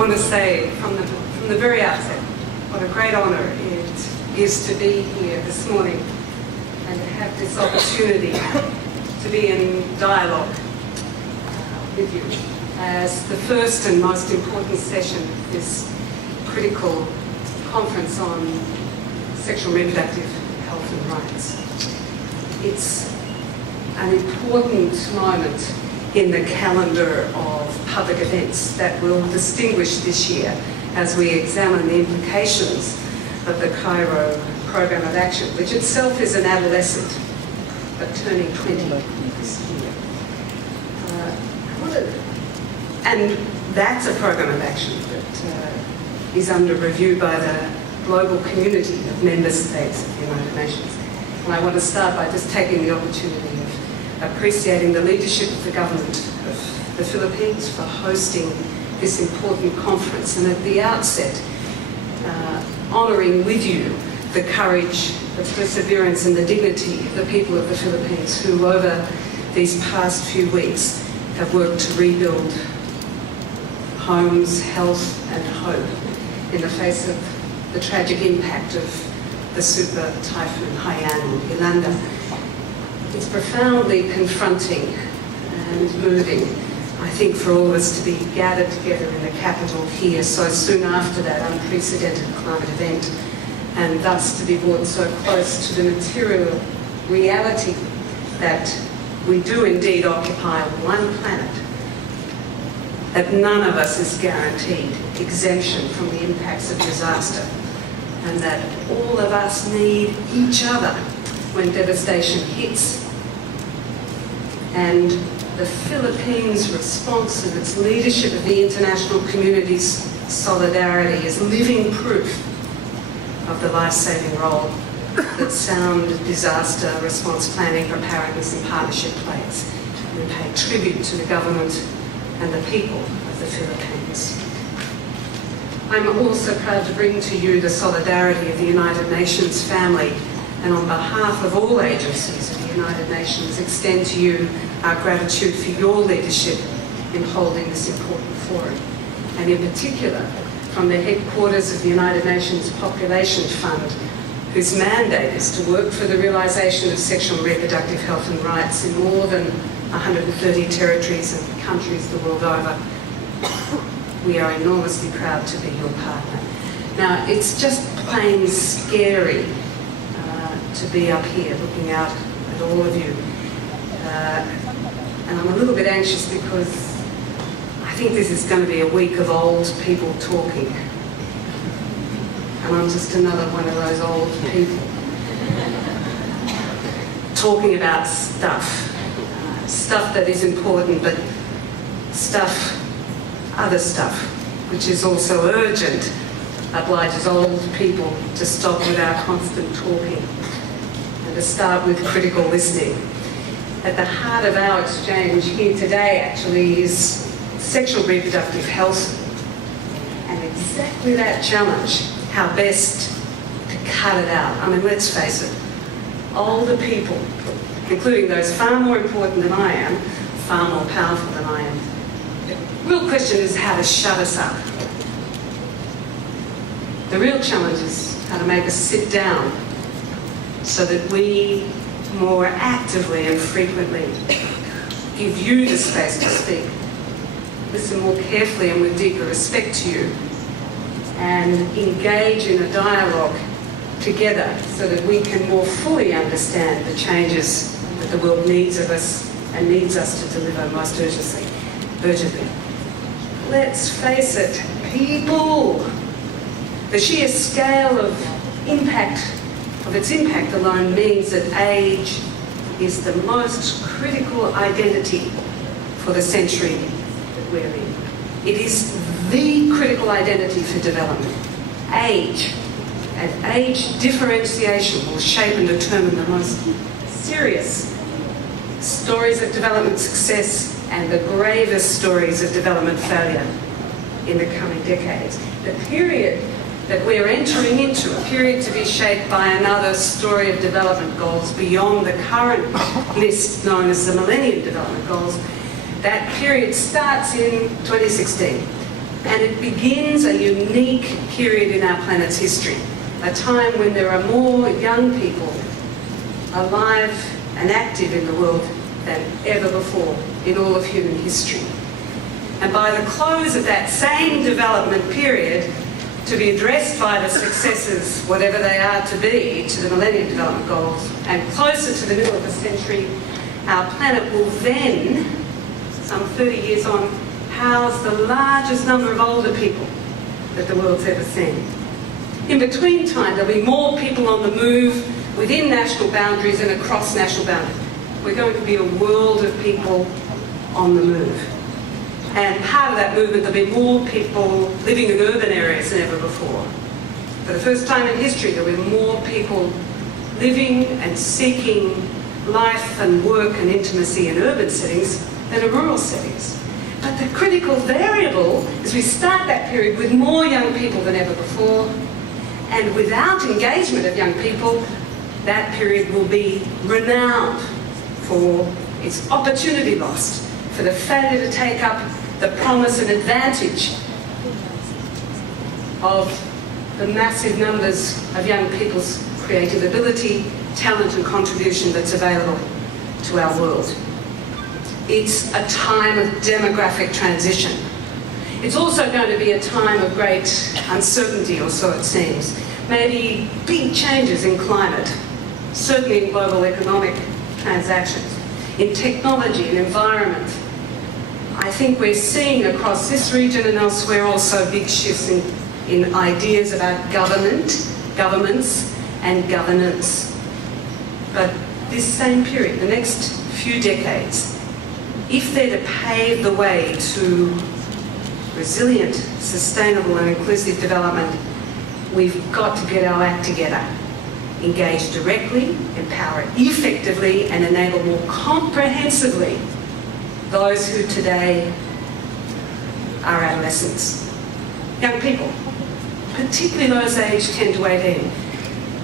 want to say from the very outset what a great honour it is to be here this morning and to have this opportunity to be in dialogue with you as the first and most important session of this critical conference on sexual and reproductive health and rights. It's an important moment in the calendar of public events that will distinguish this year as we examine the implications of the Cairo Programme of Action, which itself is an adolescent, but turning 20 this year. And that's a programme of action that is under review by the global community of member states of the United Nations. And I want to start by just taking the opportunity of appreciating the leadership of the government of the Philippines for hosting this important conference, and at the outset, honouring with you the courage, the perseverance and the dignity of the people of the Philippines who over these past few weeks have worked to rebuild homes, health and hope in the face of the tragic impact of the super typhoon Haiyan or Yolanda. It's profoundly confronting and moving, I think, for all of us to be gathered together in the capital here so soon after that unprecedented climate event, and thus to be brought so close to the material reality that we do indeed occupy one planet, that none of us is guaranteed exemption from the impacts of disaster, and that all of us need each other when devastation hits. And the Philippines' response and its leadership of the international community's solidarity is living proof of the life-saving role that sound disaster response planning, preparedness and partnership plays. We pay tribute to the government and the people of the Philippines. I'm also proud to bring to you the solidarity of the United Nations family, and on behalf of all agencies of the United Nations, extend to you our gratitude for your leadership in holding this important forum, and in particular from the headquarters of the United Nations Population Fund, whose mandate is to work for the realisation of sexual and reproductive health and rights in more than 130 territories and countries the world over. We are enormously proud to be your partner. Now, it's just plain scary to be up here looking out at all of you. And I'm a little bit anxious because I think this is going to be a week of old people talking. And I'm just another one of those old people talking about stuff. Stuff that is important, but other stuff, which is also urgent, obliges old people to stop with our constant talking and to start with critical listening. At the heart of our exchange here today actually is sexual reproductive health, and exactly that challenge, how best to cut it out. I mean, let's face it, older people, including those far more important than I am, far more powerful than I am. The real question is how to shut us up. The real challenge is how to make us sit down so that we more actively and frequently give you the space to speak, listen more carefully and with deeper respect to you, and engage in a dialogue together so that we can more fully understand the changes that the world needs of us and needs us to deliver most urgently. Let's face it, people, the sheer scale of its impact alone means that age is the most critical identity for the century that we're in. It is the critical identity for development. Age and age differentiation will shape and determine the most serious stories of development success and the gravest stories of development failure in the coming decades. The period that we're entering into, a period to be shaped by another story of development goals beyond the current list known as the Millennium Development Goals, that period starts in 2016 And it begins a unique period in our planet's history, a time when there are more young people alive and active in the world than ever before in all of human history. And by the close of that same development period, to be addressed by the successors, whatever they are to be, to the Millennium Development Goals, and closer to the middle of the century, our planet will then, some 30 years on, house the largest number of older people that the world's ever seen. In between time, there'll be more people on the move within national boundaries and across national boundaries. We're going to be a world of people on the move. And part of that movement, there'll be more people living in urban areas than ever before. For the first time in history, there'll be more people living and seeking life and work and intimacy in urban settings than in rural settings. But the critical variable is we start that period with more young people than ever before, and without engagement of young people, that period will be renowned for its opportunity lost, for the failure to take up the promise and advantage of the massive numbers of young people's creative ability, talent and contribution that's available to our world. It's a time of demographic transition. It's also going to be a time of great uncertainty, or so it seems. Maybe big changes in climate, certainly in global economic transactions, in technology and environment. I think we're seeing across this region and elsewhere also big shifts in ideas about governments and governance. But this same period, the next few decades, if they're to pave the way to resilient, sustainable and inclusive development, we've got to get our act together. Engage directly, empower effectively and enable more comprehensively those who today are adolescents. Young people, particularly those aged 10 to 18,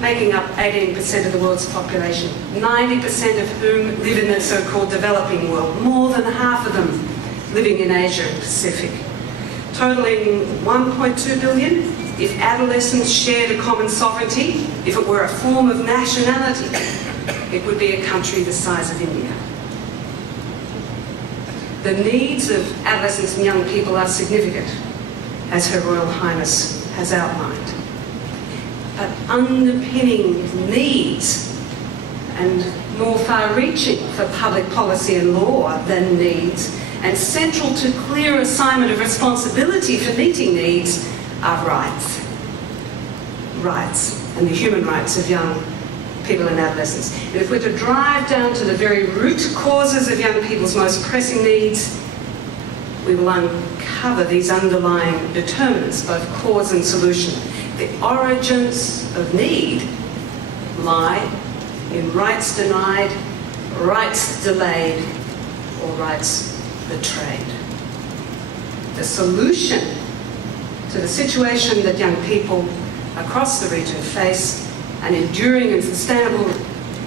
making up 18% of the world's population, 90% of whom live in the so-called developing world, more than half of them living in Asia and Pacific, totaling 1.2 billion. If adolescents shared a common sovereignty, if it were a form of nationality, it would be a country the size of India. The needs of adolescents and young people are significant, as Her Royal Highness has outlined. But underpinning needs, and more far-reaching for public policy and law than needs, and central to clear assignment of responsibility for meeting needs, are rights. Rights, and the human rights of young people and adolescents. And if we're to drive down to the very root causes of young people's most pressing needs, we will uncover these underlying determinants, both cause and solution. The origins of need lie in rights denied, rights delayed, or rights betrayed. The solution to the situation that young people across the region face, an enduring and sustainable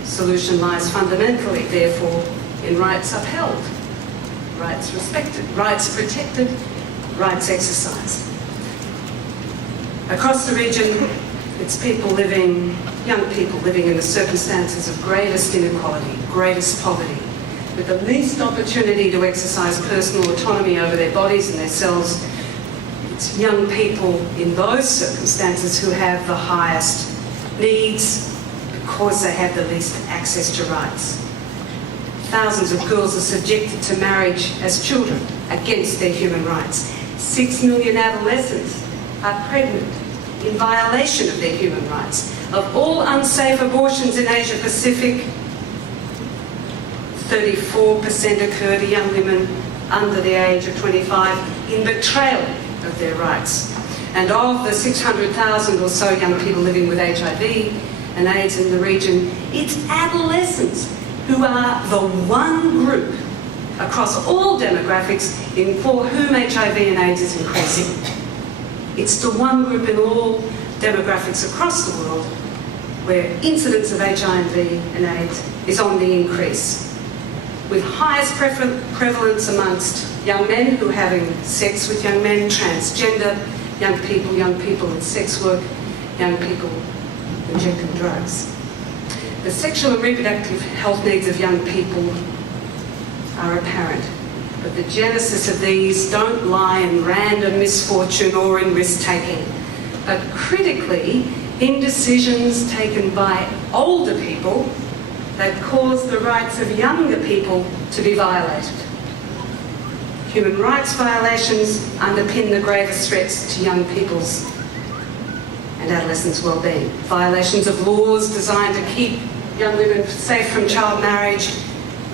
solution lies fundamentally, therefore, in rights upheld, rights respected, rights protected, rights exercised. Across the region, it's young people living in the circumstances of greatest inequality, greatest poverty, with the least opportunity to exercise personal autonomy over their bodies and their selves. It's young people in those circumstances who have the highest needs because they have the least access to rights. Thousands of girls are subjected to marriage as children against their human rights. 6 million adolescents are pregnant in violation of their human rights. Of all unsafe abortions in Asia Pacific, 34% occur to young women under the age of 25 in betrayal of their rights. And of the 600,000 or so young people living with HIV and AIDS in the region, it's adolescents who are the one group across all demographics for whom HIV and AIDS is increasing. It's the one group in all demographics across the world where incidence of HIV and AIDS is on the increase. with highest prevalence amongst young men who are having sex with young men, transgender young people in sex work, young people injecting drugs. The sexual and reproductive health needs of young people are apparent, but the genesis of these don't lie in random misfortune or in risk-taking, but critically in decisions taken by older people that cause the rights of younger people to be violated. Human rights violations underpin the gravest threats to young people's and adolescents' well-being. Violations of laws designed to keep young women safe from child marriage,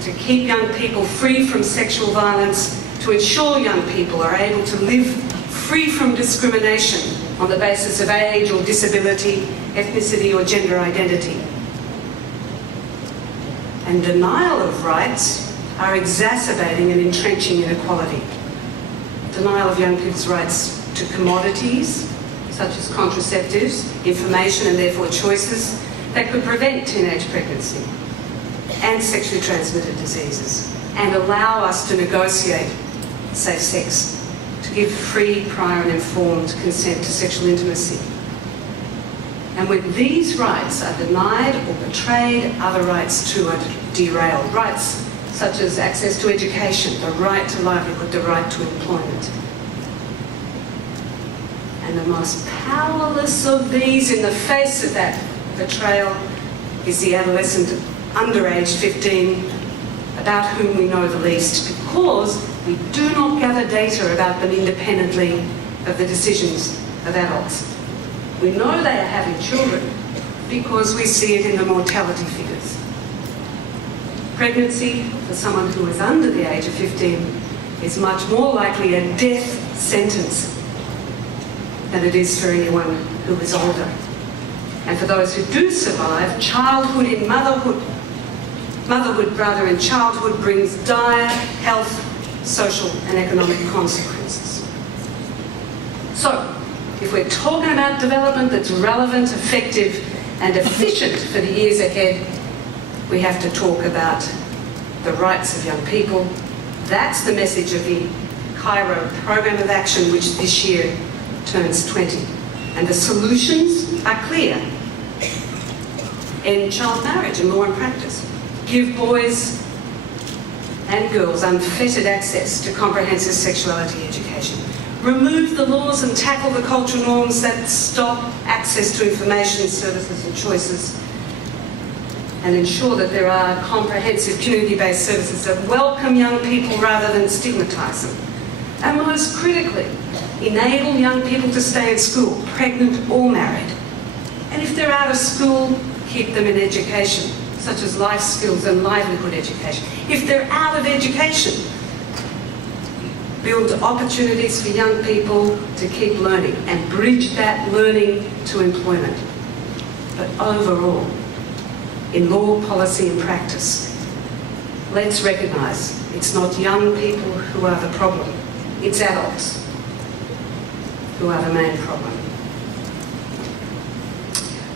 to keep young people free from sexual violence, to ensure young people are able to live free from discrimination on the basis of age or disability, ethnicity or gender identity. And denial of rights are exacerbating and entrenching inequality. Denial of young people's rights to commodities, such as contraceptives, information and therefore choices that could prevent teenage pregnancy and sexually transmitted diseases, and allow us to negotiate safe sex, to give free, prior and informed consent to sexual intimacy. And when these rights are denied or betrayed, other rights too are derailed. Rights such as access to education, the right to livelihood, the right to employment. And the most powerless of these in the face of that betrayal is the adolescent under age 15, about whom we know the least, because we do not gather data about them independently of the decisions of adults. We know they are having children because we see it in the mortality figures. Pregnancy for someone who is under the age of 15 is much more likely a death sentence than it is for anyone who is older. And for those who do survive, childhood in motherhood in childhood brings dire health, social and economic consequences. So, if we're talking about development that's relevant, effective and efficient for the years ahead, we have to talk about the rights of young people. That's the message of the Cairo Programme of Action, which this year turns 20. And the solutions are clear. End child marriage in law and practice. Give boys and girls unfettered access to comprehensive sexuality education. Remove the laws and tackle the cultural norms that stop access to information, services and choices. And ensure that there are comprehensive community-based services that welcome young people rather than stigmatise them. And most critically, enable young people to stay in school, pregnant or married. And if they're out of school, keep them in education, such as life skills and livelihood education. If they're out of education, build opportunities for young people to keep learning and bridge that learning to employment. But overall, in law, policy and practice, let's recognise it's not young people who are the problem, it's adults who are the main problem.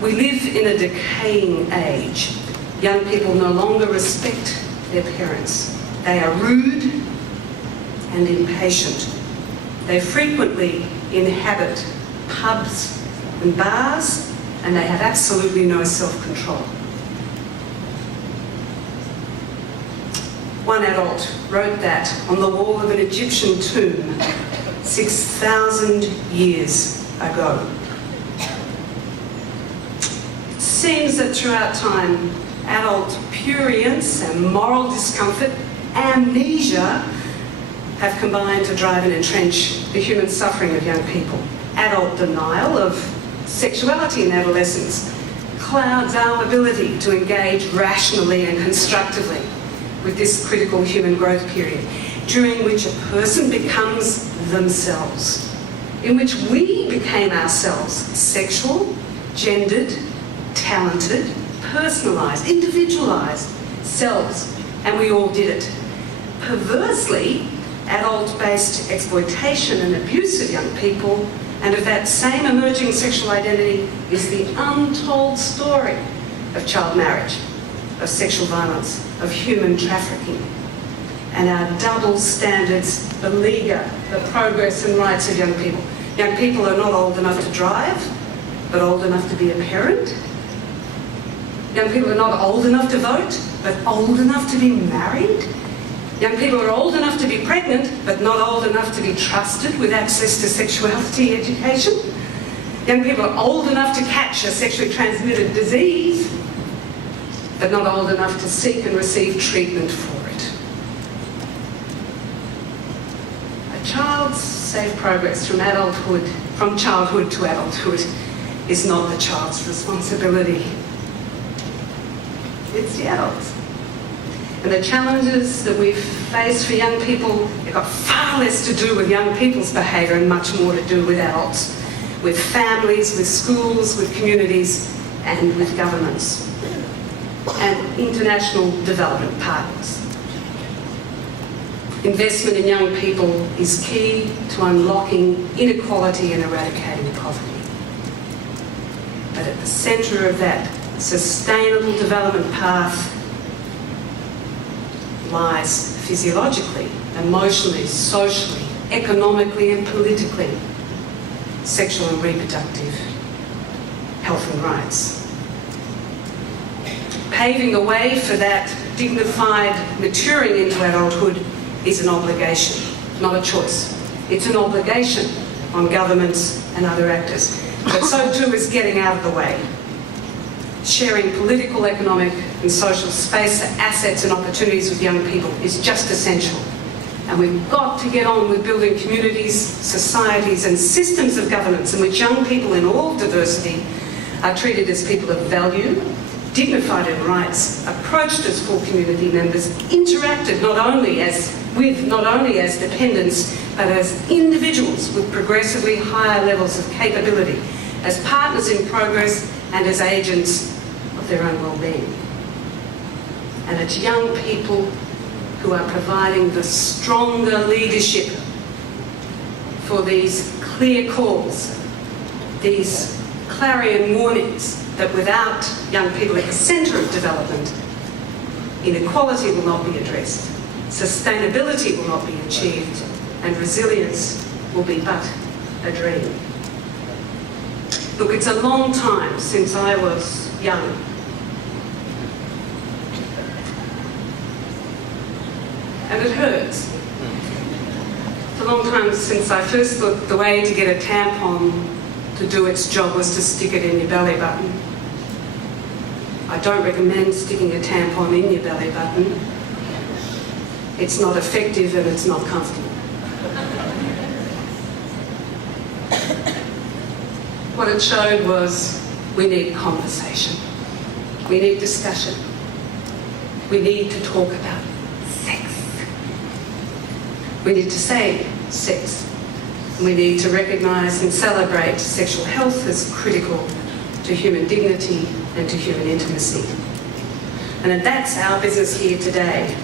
We live in a decaying age. Young people no longer respect their parents. They are rude and impatient. They frequently inhabit pubs and bars, and they have absolutely no self-control. One adult wrote that on the wall of an Egyptian tomb 6,000 years ago. It seems that throughout time, adult prurience and moral discomfort, amnesia, have combined to drive and entrench the human suffering of young people. Adult denial of sexuality in adolescence clouds our ability to engage rationally and constructively with this critical human growth period, during which a person becomes themselves, in which we became ourselves, sexual, gendered, talented, personalised, individualised selves, and we all did it. Perversely, adult-based exploitation and abuse of young people and of that same emerging sexual identity is the untold story of child marriage, of sexual violence, of human trafficking, and our double standards beleaguer the progress and rights of young people. Young people are not old enough to drive, but old enough to be a parent. Young people are not old enough to vote, but old enough to be married. Young people are old enough to be pregnant, but not old enough to be trusted with access to sexuality education. Young people are old enough to catch a sexually transmitted disease, but not old enough to seek and receive treatment for it. A child's safe progress from childhood to adulthood is not the child's responsibility. It's the adults. And the challenges that we've faced for young people have got far less to do with young people's behaviour and much more to do with adults, with families, with schools, with communities, and with governments, and international development partners. Investment in young people is key to unlocking inequality and eradicating poverty. But at the centre of that sustainable development path lies physiologically, emotionally, socially, economically and politically sexual and reproductive health and rights. Paving the way for that dignified maturing into adulthood is an obligation, not a choice. It's an obligation on governments and other actors. But so too is getting out of the way. Sharing political, economic and social space, assets and opportunities with young people is just essential. And we've got to get on with building communities, societies and systems of governance in which young people in all diversity are treated as people of value, dignified in rights, approached as full community members, interacted not only as dependents, but as individuals with progressively higher levels of capability, as partners in progress and as agents of their own well-being. And it's young people who are providing the stronger leadership for these clear calls, these clarion warnings that without young people at the centre of development, inequality will not be addressed, sustainability will not be achieved, and resilience will be but a dream. Look, it's a long time since I was young. And it hurts. It's a long time since I first thought the way to get a tampon to do its job was to stick it in your belly button. I don't recommend sticking a tampon in your belly button. It's not effective and it's not comfortable. What it showed was we need conversation. We need discussion. We need to talk about sex. We need to say sex. We need to recognise and celebrate sexual health as critical to human dignity and to human intimacy. And that's our business here today,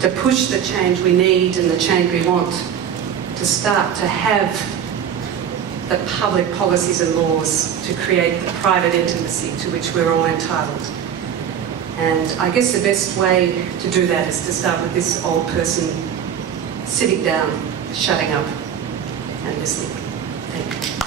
to push the change we need and the change we want, to start to have the public policies and laws to create the private intimacy to which we're all entitled. And I guess the best way to do that is to start with this old person sitting down, shutting up and listening. Thank you.